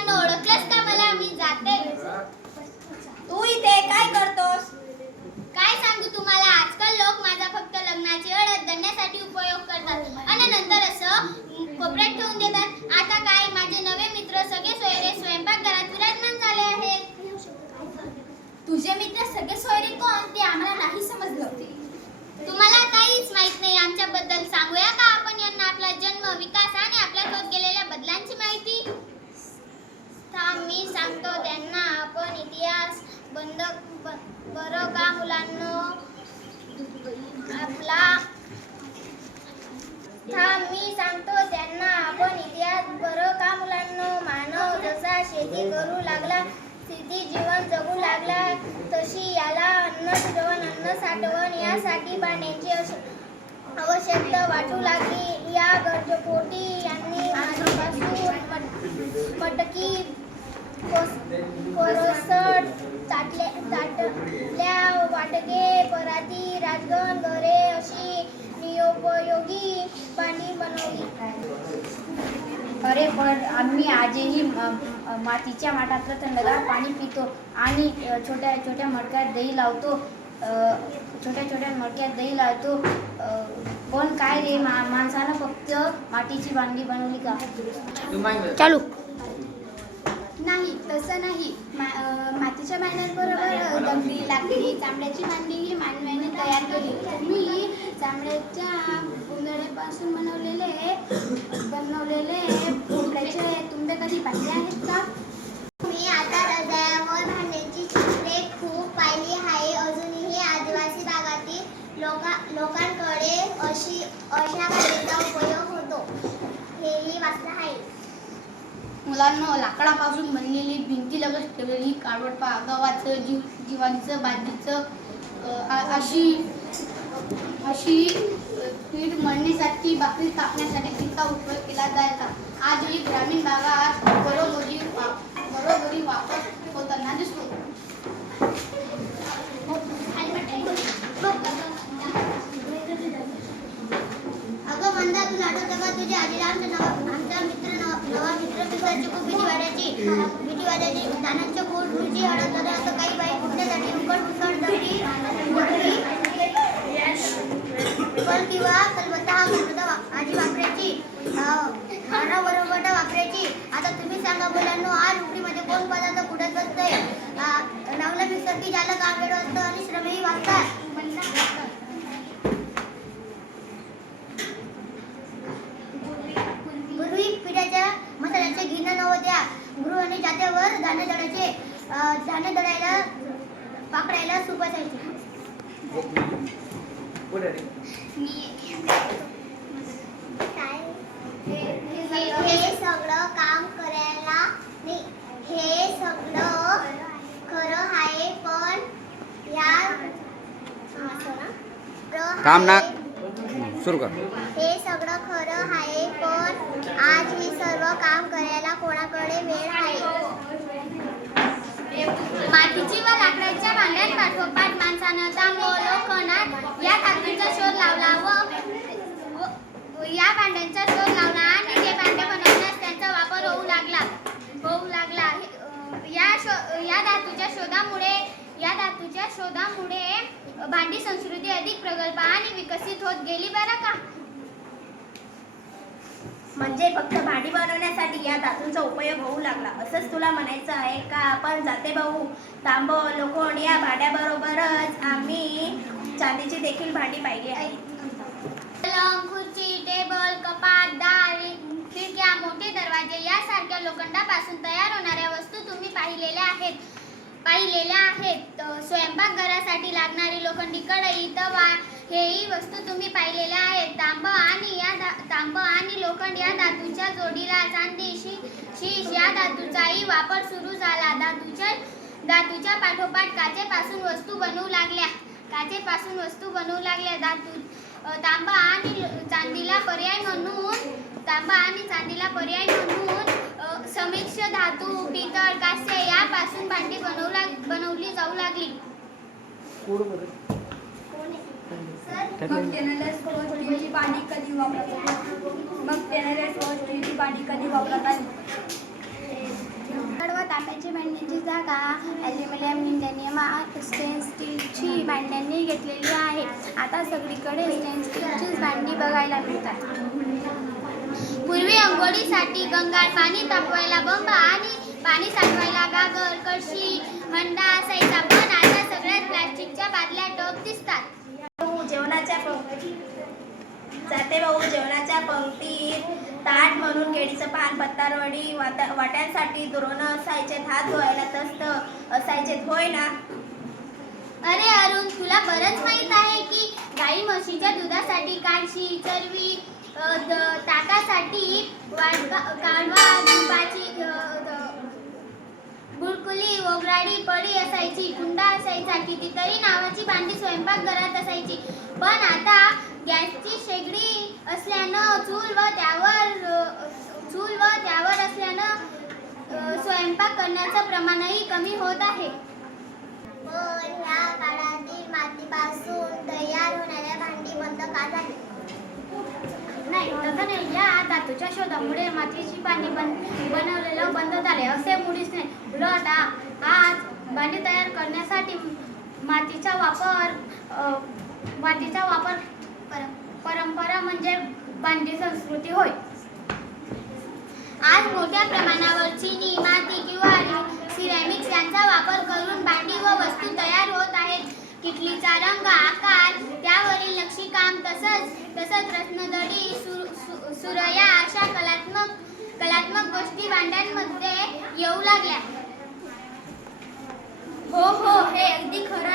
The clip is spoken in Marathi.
मुलांना ओळखलंस का मला? मी जाते. तू इथे काय करतोस? काय सांगू तुम्हाला, आजकाल लोक माझा फक्त लग्नाची अडत धरण्यासाठी उपयोग करतात आणि नंतर असं कोपऱ्यात ठेवून देतात. आता काय, माझे नवे मित्र सगळे सोयरे स्वयंपाकघरात विराजमान झाले आहेत. तुझे मित्र सगळे सोयरे कोण ते आम्हाला नाही समजलं. तुम्हाला काहीच माहित नाही आमच्याबद्दल. सांगूया का आपण यांना आपला जन्म, विकास आणि आपल्यात होत गेलेल्या बदलांची माहिती? मी सांगतो त्यांना आपण इतिहास. बरं का मुलांनो? मी सांगतो त्यांना आपण इतिहास. बरं का मुलांनो? मानव जसा शेती करू लागला, शेती जीवन जगू लागला, तशी याला अन्न शिजवण, अन्न साठवण यासाठी भांड्यांची आवश्यकता वाटू लागली. या गरजेपोटी यांनी माझ्यापासून मटकी, कोरसड, ताटल्या, वाटके, पराती, राजगण, घरे अशी निरुपयोगी भांडी बनवली. अरे पण आम्ही आजही मातीच्या माठातलं थंडगार पाणी पितो आणि छोट्या छोट्या मडक्यात दही लावतो. पण काय रे, माणसानं फक्त मातीची भांडी बनवली का? चालू. नाही, तसं नाही. मातीच्या भांड्यांबरोबर दगडी, लाकडी, चामड्याची भांडी ही मानवाने तयार केली. तुम्ही चामड्याच्या उंदरापासून बनवलेले भोपळ्याचे तुंबे कधी पाहिले आहेत का? मी आता रस्त्यावर भांड्यांची चित्रे खूप पाहिली आहे. अजूनही आदिवासी भागातील लोकांकडे अशा भांड्यांचा उपयोग होतो, हेही वाचलं आहे. मुलांना लाकडापासून बनलेली भिंतीलगत ठेवलेली काळवट, गव्हाचं, ज्वारीचं, बाजरीचं अशी पीठ मळणीसाठी, भाकरी कापण्यासाठी तिचा उपयोग केला जायचा. आजही ग्रामीण भागात घरोघरी वापर होताना दिसतो. अगं मंदा, तू आठवतं का तुझ्या आजीला आमचा नवा मित्र पिसाची खूप भीती वाटायची. धानांच्या पोटची हळद असं काही बाई फुटण्यासाठी उकड दगडी किंवा कलबत्ता आजी वापरायची. वापरायची. आता तुम्ही सांगा मुलांनो, आज उकडीमध्ये कोण पदार्थ कुठत बसतंय? नवला मिक्सर की ज्याला काम वेळ असतं आणि श्रमही वाचतात. पूर्वी पिठाच्या मसाल्याचे गिरणा नव्हत्या. गृहिणी जात्यावर धान्य दळायला पाकडायला सूप असायची. हे सगळं काम करायला नाही. हे सगळं खरं आहे, पण काम ना सुरू कर. हे सगळं खरं आहे, पण आज ही सर्व काम करायला कोणाकडे वेळ आहे? मातीची व लाकडाच्या भांड्यात पाठोपाठ माणसानं तांब, लोखंड या धातूंचा शोध लावला व या भांड्यांचा शोध लावला आणि ते भांडे बनवण्यास त्यांचा वापर होऊ लागला. या धातूच्या शोधामुळे भांडी संस्कृती अधिक प्रगल्भ आणि विकसित होत गेली. बरं का? म्हणजे फक्त भांडी बनवण्यासाठी या धातूंचा उपयोग होऊ लागला असंच तुला म्हणायचं आहे का? आपण जाते भाऊ, तांब, लोखंड या भांड्याबरोबरच आम्ही चांदीची देखील भांडी पाहिली आहे. पलंग, खुर्ची, टेबल, कपाट, दार, खिडक्या, मोठे दरवाजे यासारख्या लोखंडापासून तयार होणाऱ्या वस्तू तुम्ही पाहिलेल्या आहेत. स्वयंपाकघरासाठी लागणारी लोखंडी कढई, तवा हेही वस्तू तुम्ही पाहिलेल्या आहेत. तांब आणि लोखंड या धातूच्या जोडीला चांदी, शीश या धातूचाही वापर सुरू झाला. धातूच्या पाठोपाठ काचेपासून वस्तू बनवू लागल्या. तांबा आणि चांदीला पर्याय म्हणून समिक्ष धातू, पितळ, कांस्य यापासून भांडी बनवली जाऊ लागली. मग त्याने स्टीलची भांडी कधी वापरतात? लाकडाची भांड्यांची जागा ॲल्युमिनियम, टायटॅनियम, स्टेनलेस स्टीलची भांड्यांनी घेतलेली आहे. आता सगळीकडे स्टेनलेस स्टीलचीच भांडी बघायला मिळतात. पूर्वी अंघोळीसाठी गंगाळ, पाणी तापवायला बंब आणि पाणी साठवायला गागर, कळशी, हंडा असायचा. पण आता सगळ्यात प्लास्टिकच्या बादल्या, टब दिसतात. जेवणाच्या पंक्तीत ताट म्हणून केळीचं पान, पत्तारवडी, वाट्यांसाठी दुरोणं असायचे, हात धुवायला तस्त असायचे, होय ना? अरे अरुण, तुला बरंच माहित आहे की गाई म्हशीच्या दुधासाठी काढशी, चरवी, ताकासाठी काढवा, तुपाची बुडकुली, ओगराडी, पळी असायची, कुंडा असायचा, कितीतरी नावाची भांडी स्वयंपाकघरात असायची. पण आता गॅसची शेगडी असल्यानं, चूल व त्यावर असल्यानं स्वयंपाक करण्याचं प्रमाणही कमी होत आहे. पण ह्या काळातील मातीपासून तयार होणाऱ्या भांडी बंद का झाली? नाही, तसं नाही. या धातूच्या शोधामुळे मातीची भांडी बनवलेलं बंद झाले असे मुळीच नाही. उलट आज भांडी तयार करण्यासाठी मातीचा वापर परंपरा म्हणजे भांडी संस्कृती होय. आज मोठ्या प्रमाणावर चिनी, माती किंवा सिरॅमिक्स यांचा वापर करून भांडी व वस्तू तयार होत आहेत. किटलीचा रंग, आकार, त्यावरील नक्षीकाम, तसंच रत्नजडी, सुरया अशा कलात्मक गोष्टी भांड्यांमध्ये येऊ लागल्या. हो, हे अगदी खरं आहे.